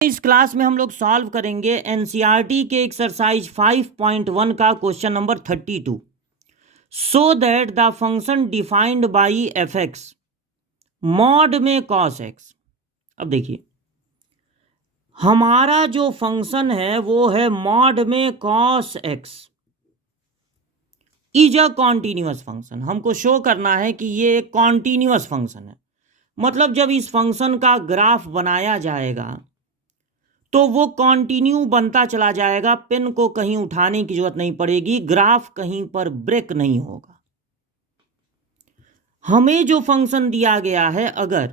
इस क्लास में हम लोग सॉल्व करेंगे एनसीईआरटी के एक्सरसाइज 5.1 का question number 32। So that the function defined by F x mod में कॉस एक्स। अब देखिए हमारा जो फंक्शन है वो है मॉड में cos x is a continuous function. हमको शो करना है कि ये एक कॉन्टिन्यूअस फंक्शन है। मतलब जब इस फंक्शन का ग्राफ बनाया जाएगा तो वो कंटिन्यू बनता चला जाएगा, पेन को कहीं उठाने की जरूरत नहीं पड़ेगी, ग्राफ कहीं पर ब्रेक नहीं होगा। हमें जो फंक्शन दिया गया है, अगर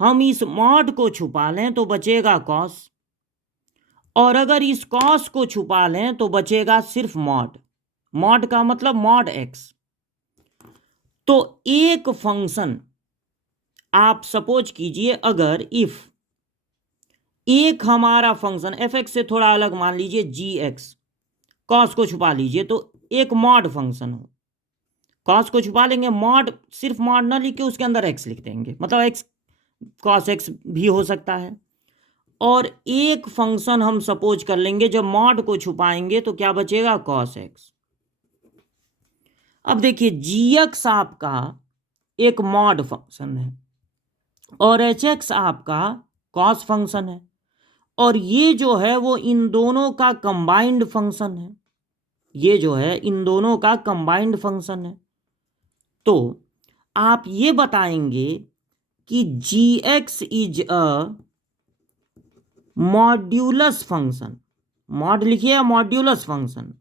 हम इस मॉड को छुपा लें तो बचेगा कॉस, और अगर इस कॉस को छुपा लें तो बचेगा सिर्फ मॉड। मॉड का मतलब मॉड एक्स। तो एक फंक्शन आप सपोज कीजिए, अगर इफ एक हमारा फंक्शन एफ एक्स से थोड़ा अलग मान लीजिए जी एक्स, कॉस को छुपा लीजिए तो एक मॉड फंक्शन हो, कॉस को छुपा लेंगे, मॉड सिर्फ मॉड ना लिख के उसके अंदर एक्स लिख देंगे, मतलब एक्स कॉस एक्स भी हो सकता है। और एक फंक्शन हम सपोज कर लेंगे, जब मॉड को छुपाएंगे तो क्या बचेगा, कॉस एक्स। अब देखिए जी एक्स आपका एक मॉड फंक्शन है और एच एक्स आपका कॉस फंक्शन है, और ये जो है वो इन दोनों का कंबाइंड फंक्शन है। ये जो है इन दोनों का कंबाइंड फंक्शन है। तो आप ये बताएंगे कि g x is a modulus function. Mod लिखिए, modulus function.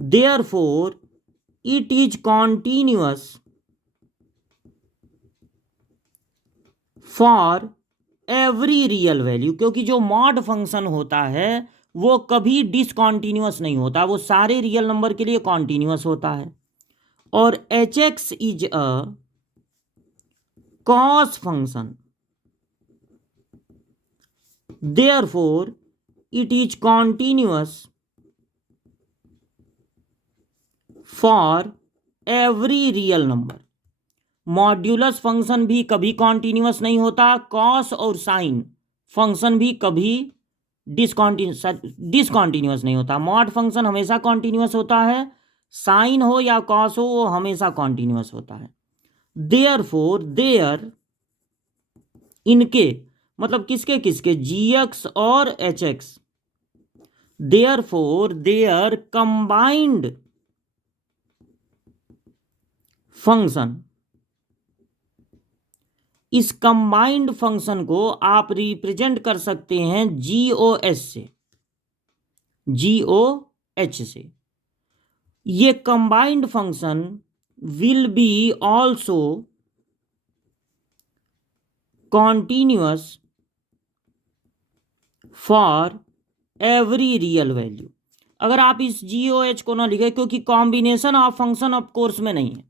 Therefore it is continuous for every real value. क्योंकि जो मॉड फंक्शन होता है वो कभी डिसकॉन्टिन्यूअस नहीं होता, वो सारे रियल नंबर के लिए कॉन्टिन्यूअस होता है। और H x is a cos function, therefore it is continuous for every real number। Modulus function भी कभी कॉन्टिन्यूअस नहीं होता, कॉस और साइन फंक्शन भी कभी डिसकॉन्टिन्यूअस नहीं होता। मॉड फंक्शन हमेशा कॉन्टिन्यूअस होता है, साइन हो या कॉस हो वो हमेशा कॉन्टिन्यूअस होता है। देयरफॉर देयर, इनके मतलब किसके किसके, जी एक्स और H X, therefore their combined function. इस कंबाइंड फंक्शन को आप रिप्रेजेंट कर सकते हैं GOS से, GOH से। ये combined function will be also continuous for every real value. अगर आप इस GOH को ना लिखें, क्योंकि combination of function of course में नहीं है,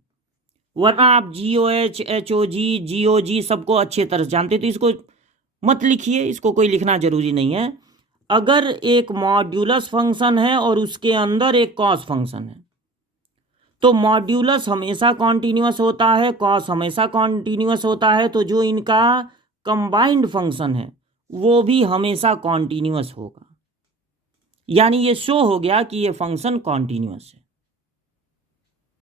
वरना आप GOH HOG GOG सबको अच्छे तरह से जानते, तो इसको मत लिखिए, इसको कोई लिखना जरूरी नहीं है। अगर एक मॉड्यूलस फंक्शन है और उसके अंदर एक कॉस फंक्शन है तो मॉड्यूलस हमेशा कॉन्टिन्यूअस होता है, कॉस हमेशा कॉन्टिन्यूअस होता है, तो जो इनका कंबाइंड फंक्शन है वो भी हमेशा कॉन्टिन्यूअस होगा। यानी ये शो हो गया कि ये फंक्शन कॉन्टिन्यूअस है।